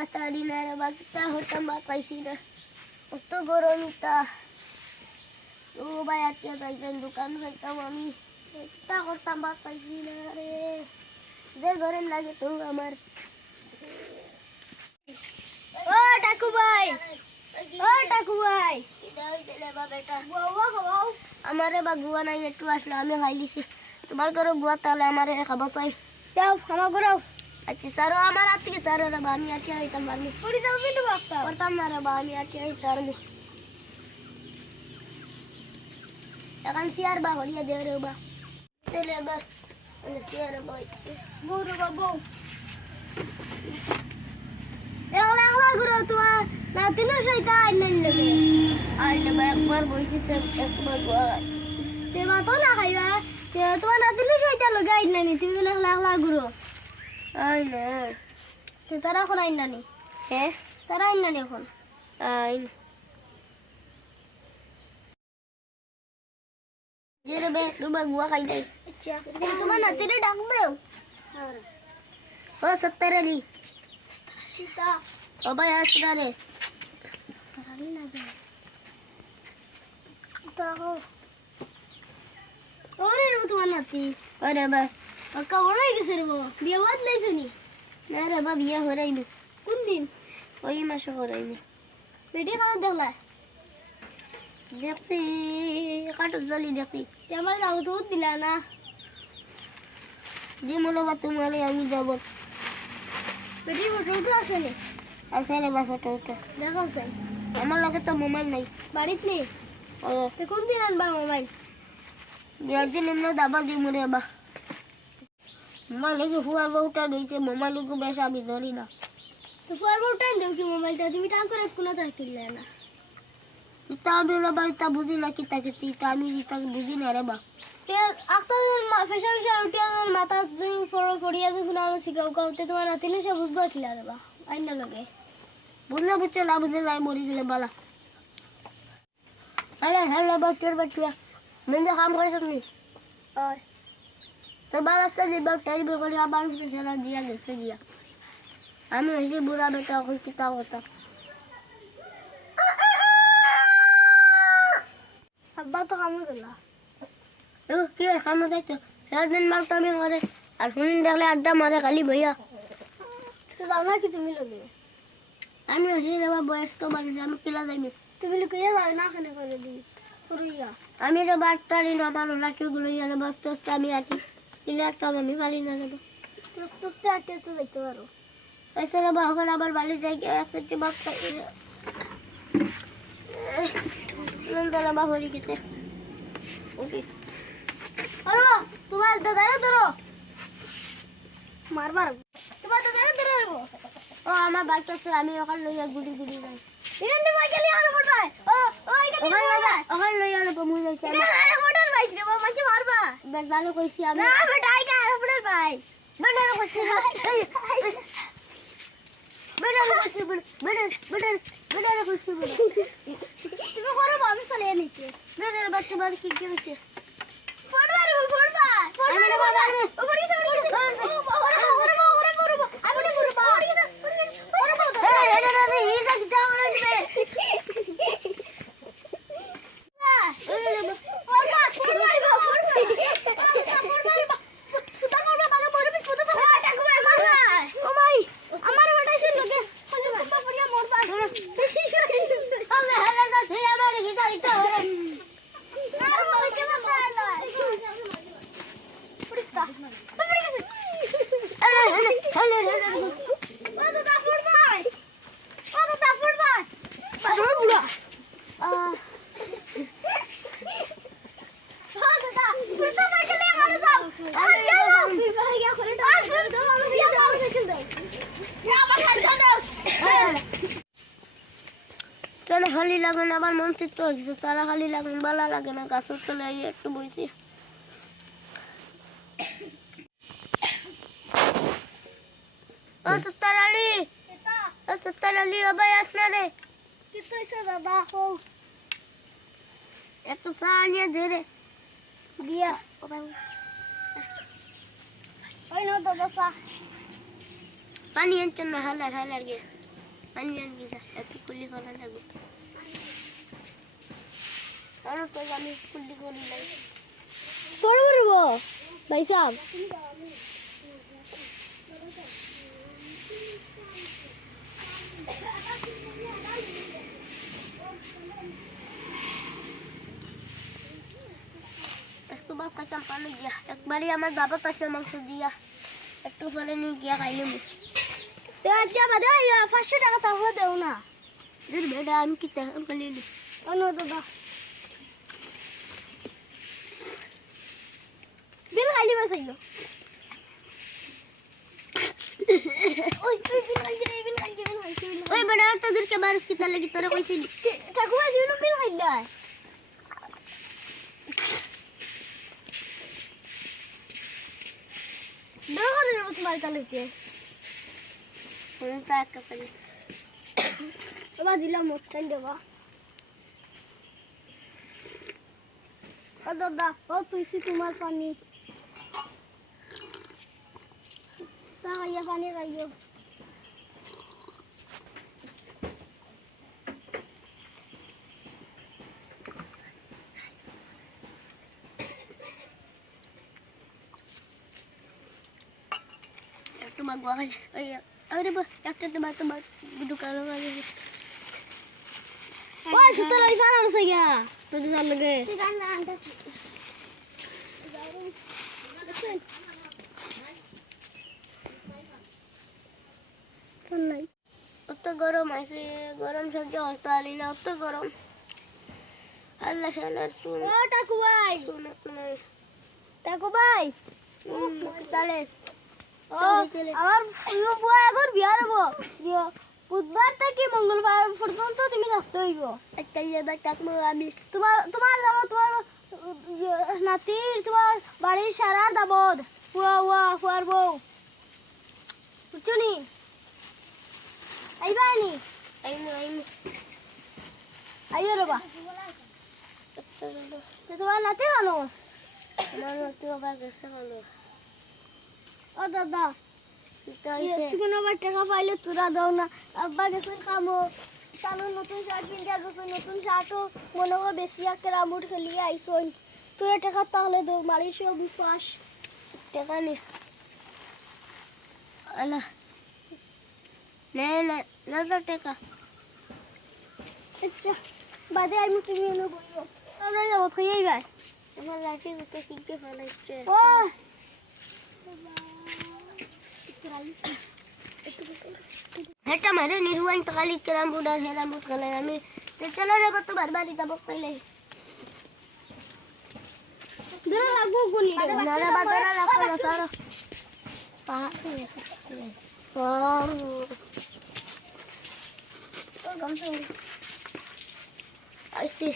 বাতারি না রে বাকিটা হতাম বা পাইছি না অত গরম ইতা ও ভাই আজকে যাইতেন দোকান খাইতাম আমি একটা করতাম বা পাইছি না রে যে গরম লাগে তো আমার ও টাকু ভাই ও টাকু ভাই আমারে বা গুয়া নাই একটু আসলো আমি খাইলিছি তোমার ঘরে গুয়া তাহলে আমারে খাব চাই যাও আমার ঘরেও বা আমি আজকে খাইতাম পারব পড়ি যাব কিন্তু করতাম না রে বা আমি আজকে খাইতে পারব এখন সিয়ার বা হরিয়া দে রে বা। চলে এবার সিয়ার বা বউ রে বা বউ। একলা একলা ঘুরো তোমার নাতিনো সইতা আইনান নেবে আর নেবে একবার বইছি একবার গোয়াই তে তো না খাইবা তে তোমার নাতিনো সইতা লগে আইনানি তুমি কেন একলা একলা ঘুরো আই না তে তারা এখন আইনানি হ্যাঁ তারা আইনানি এখন? আইন। জেরে বে দুবা গুয়া খাই দেই আচ্ছা। তোমার নাতিরে ডাক দেও। ও সত্তর আলী ও ভাই আসরা রে। ওরে তোমার নাতি। ওরে বাদ লাইছে নি না রে বা বিয়ে হরাইনি কোন দিন ওই মাসে হরাইনি বেটি খানা দেখলা দেখছি কাটো জলি দেখছি আমার যাব তো দিলা না দি মনে বা তোমার আমি যাব বেটির ফটো তো আছে নি আছে রে বা ফটো দেখাও চাই আমার লগে তো মোবাইল নাই বাড়িত নেই কোন দিন আনবা মোবাইল একদিন এমনি দাবা দি মরে বা মোবাইল লেগে ফুয়ার বউটা রয়েছে মোবাইল লেগে বেশ আমি ধরি না। তো ফুয়ার বউটা দেও কি মোবাইলটা তুমি টান করে কোনো রাখিলে না। ইতা আমি না বা ইতা বুঝি না কিতা কিতি ইতা আমি ইতা বুঝি না রে বা তে আক্তা ফেসা ফেসা উঠিয়া মাথা তুমি ফড়ো ফড়িয়া তুমি আলো শিখাও কাউতে তোমার নাতিলে সে বুঝবা কিলা রে বা আইন না লগে। বুঝলে বুঝছে না বুঝলে নাই মরি গেলে বালা। আরে হ্যালো বাচ্চার বাচ্চা। মেন্দে কাম করে শুনি তোর বাবা তো দিবা টেরি করে আবার ফেসা দিয়া গেছে আমি হয়েছি বুড়া বেটা এখন কিতা হতা আব্বা তো কামড় ও কি দেখতো সারাদিন আমি মারে আর দেখলে আড্ডা মারে খালি ভইয়া তো যাও না কি তুমি লগে আমি হয়েছি রে বা বয়স্ক মানুষ আমি কিলা যাইনি তুমি লোক ইয়ে যাও না কেন করে দিই আমি রে বাচ্চারি না পারো লাঠিগুলো ইয়ালে বস্তে বস্তে আমি আঁকি কিনে একটা আমি পারি না আস্তে আস্তে আটে তো দেখতে পারো। বা এখন আবার বাড়ি যাই একসাথে বাচ্চা নন্দরা বা হরি গেছে। ওকে। আরে তোমার দাদারা ধরো মারবার। তোমার দাদারা ধরো ও আমার বাইক আছে আমি ওখানে লইয়া গুড়ি গুড়ি যাই। এখানে বাইক লিয়ে আলো ফটাই ও ও এখানে ওখানে ওখানে লইয়া আলো পমু যাইছে না আরে বাইক রে মাকে মারবা। বেশ ভালো কইছি আমি। না বেটা আই কা ফটার বাইক বেটা কইছি বেটা কইছি বেটা বেটা বেটা কইছি তুমি করো আমি চলে এনেছি। বেটা বাচ্চা বাড়ি কি কি হচ্ছে ফোন ফটবার ফোন না ফোন ওপরে তো ওপরে তো ওপরে ওপরে ওপরে করব আমি না করব ওপরে করব এই এটা না এই যা যাও না দিবে আমার হঠাৎ লোকে আল্লাহ আল্লাহ না সেই আমার গিটা গিটা ওরে কেন খালি লাগে না আবার মন চিত্ত হয়েছে তারা খালি লাগে ভালো লাগে না গাছের তলে একটু বইছি। ও তারালি ও তারালি আবার আস না রে। কি তো দাদা? হো একটু চা নিয়ে দে রে। দিয়া। ওই না দাদা চা। পানি আনছেন না হালার হালার গে। Ano yan, Gita? Epikuli ko na lagot. Ano to, kami kuli-kuli পড়ে পড়ব ভাই সাহেব। একটু বা কাঁচাম পানি দিয়া একবারই আমার দাবত আছে মাংস দিয়া একটু পরে নিয়ে গিয়া খাইলাম আচ্ছা বাদে পাঁচশো টাকা তাহলে দেও না। বেটা আমি কি তেমন খালি অন্য দাদা বিল খাইলি বাসাইও ওই তুই বিল খাইলি রে বিল খাইলি বিল খাইলি ওই বেটা তোদেরকে বারুস কিতা লাগি তোরা কইছিলি ঠাকুমা জীবন বিল খাইলা দরকারের মতো মারিতা তা একটা পানি এবার দিলাম মোটটাই দেবা দাদা ও তুলসী তোমার পানি চা খাইয়া পানি খাইও একটু মা গোয়া খাই ওই আরে বা একটা তো মা তোমার দোকানে লাগে ওই সুতলা ওই পানি আছে গিয়া তোদের যার লগে নাই। অত গরম আছে গরম সহ্য হতে পারি না অত গরম। আল্লাহ সাল্লাহ শুন ও টাকু ভাই। শুন নাই টাকু ভাই। তাহলে। ও আমার ইয়ো বুয়া এখন বিয়া হব। বুধবার থেকে মঙ্গলবার পর্যন্ত তুমি থাকতে হইব। একটা ইয়ে বা টাকমো আমি তোমার তোমার যাব তোমার ইয়ে, নাতির তোমার বাড়ির সারা দাবদ। হুয়া হুয়া হুয়ার বউ। বুঝছ নি আইবা নি আইমু আইমু আইও রবা। একটা গেলো তো তোমার নাতি ভালো? আমার মতো আবার গেছে ভালো। ও দাদা কিতা ইয়ে, হইছে। তুমি আবার টাকা পাইলে তোরা দাও না। আব্বা গেছে কামো চালু নতুন শার্ট কিনতে গেছো নতুন শার্টও মনে হয় বেশি একটা রামুট খেলিয়ে আইসন। তোরা টাকা তাহলে দৌ মারিস বিশ্বাস টাকা নে। নে নে। না তো টাকা আচ্ছা বাদে আমি তুমি এনে বলব আমরা যাব খেয়েই ভাই আমার লাঠি দুটো কিনতে ফেলাইছে ও! হেটা মারে নির্বাণ তো খালি কেরাম বুড়া হেরাম বুট গেলে আমি চলো রে তো বারবারই যাব কইলে লাগবো গুলি নারে বাজারে রাখো না সারো আসছি